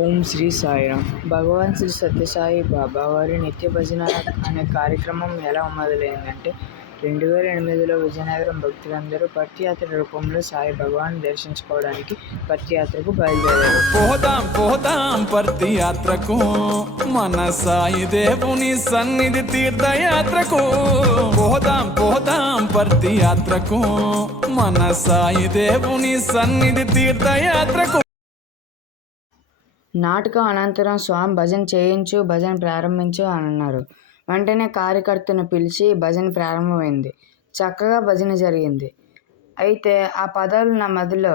ఓం శ్రీ సాయిరామ్. భగవాన్ శ్రీ సత్యసాయి బాబా వారి నిత్య భజన అనే కార్యక్రమం ఎలా మొదలైందంటే 2008లో విజయనగరం భక్తులందరూ పత్యాత్ర రూపంలో సాయి భగవాన్ దర్శించుకోవడానికి పత్యాత్రకు బయలుదేరారు. పోదాం పత్యాత్రకు, మన సాయి దేవుని సన్నిధి తీర్థయాత్రకు. పోదాం పత్యాత్రకు, మన సాయి దేవుని సన్నిధి తీర్థయాత్రకు. నాటకం అనంతరం స్వామి భజన ప్రారంభించు అని అన్నారు. వెంటనే కార్యకర్తను పిలిచి భజన ప్రారంభమైంది. చక్కగా భజన జరిగింది. అయితే ఆ పదాలు నా మదిలో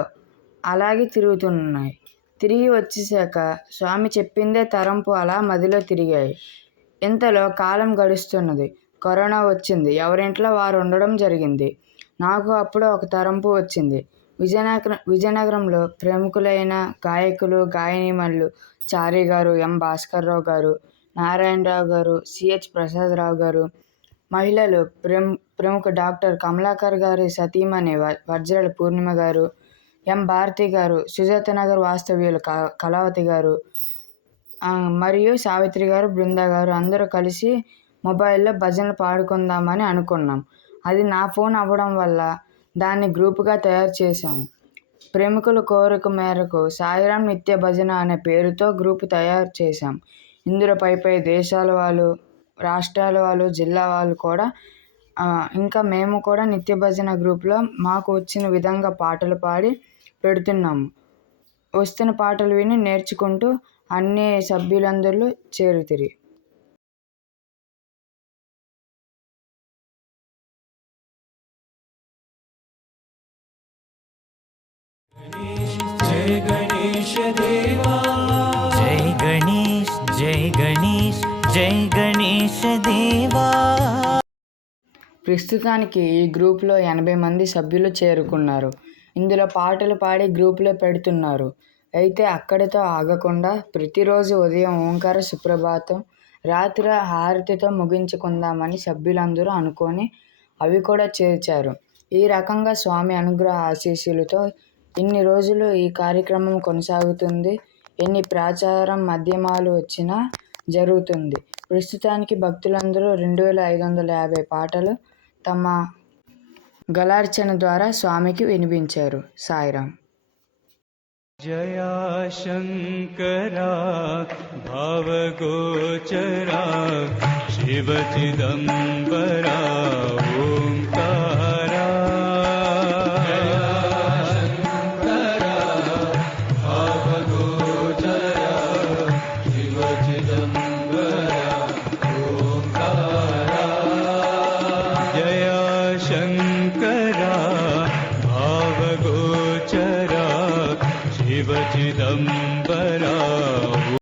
అలాగే తిరుగుతున్నాయి. తిరిగి వచ్చేసాక స్వామి చెప్పిందే తరంపు అలా మదిలో తిరిగాయి. ఇంతలో కాలం గడుస్తున్నది. కరోనా వచ్చింది. ఎవరింట్లో వారు ఉండడం జరిగింది. నాకు అప్పుడు ఒక తరంపు వచ్చింది. విజయనగరంలో ప్రముఖులైన గాయకులు, గాయనీమణులు చారి గారు, ఎం భాస్కర్రావు గారు, నారాయణరావు గారు, సిహెచ్ ప్రసాదరావు గారు, మహిళలు ప్రముఖ డాక్టర్ కమలాకర్ గారి సతీమణి వజ్రాల పూర్ణిమ గారు, ఎం భారతి గారు, సుజాతనగర్ వాస్తవ్యులు కళావతి గారు మరియు సావిత్రి గారు, బృందా గారు అందరూ కలిసి మొబైల్లో భజనలు పాడుకుందామని అనుకున్నాం. అది నా ఫోన్ అవ్వడం వల్ల దాన్ని గ్రూపుగా తయారు చేశాము. ప్రముఖుల కోరిక మేరకు సాయిరామ్ నిత్య భజన అనే పేరుతో గ్రూపు తయారు చేశాం. ఇందులో పై దేశాల వాళ్ళు, రాష్ట్రాల వాళ్ళు, జిల్లా వాళ్ళు కూడా ఇంకా మేము కూడా నిత్య భజన గ్రూప్లో మాకు వచ్చిన విధంగా పాటలు పాడి పెడుతున్నాము. వస్తున్న పాటలు విని నేర్చుకుంటూ అన్ని సభ్యులందరూ చేరుతిరి. जय गणेश देवा, जय गणेश जय गणेश जय गणेश देवा. ప్రస్తుతానికి ఈ గ్రూప్లో 80 మంది సభ్యులు చేరుకున్నారు. ఇందులో పాటలు పాడి గ్రూప్లో పెడుతున్నారు. అయితే అక్కడితో ఆగకుండా ప్రతిరోజు ఉదయం ఓంకార సుప్రభాతం, రాత్రి హారతితో ముగించుకుందామని సభ్యులందరూ అనుకొని అవి కూడా చేర్చారు. ఈ రకంగా స్వామి అనుగ్రహ ఆశీస్సులతో ఇన్ని రోజులు ఈ కార్యక్రమం కొనసాగుతుంది. ఎన్ని ప్రచారం మాధ్యమాలు వచ్చినా జరుగుతుంది. ప్రస్తుతానికి భక్తులందరూ 2550 పాటలు తమ గళార్చన ద్వారా స్వామికి వినిపించారు. సాయిరామ్. जया शंकरा भावगोचरा शिव चिदंबरा ओंकारा. शंकरा भावगोचरा शिव चिदंबरा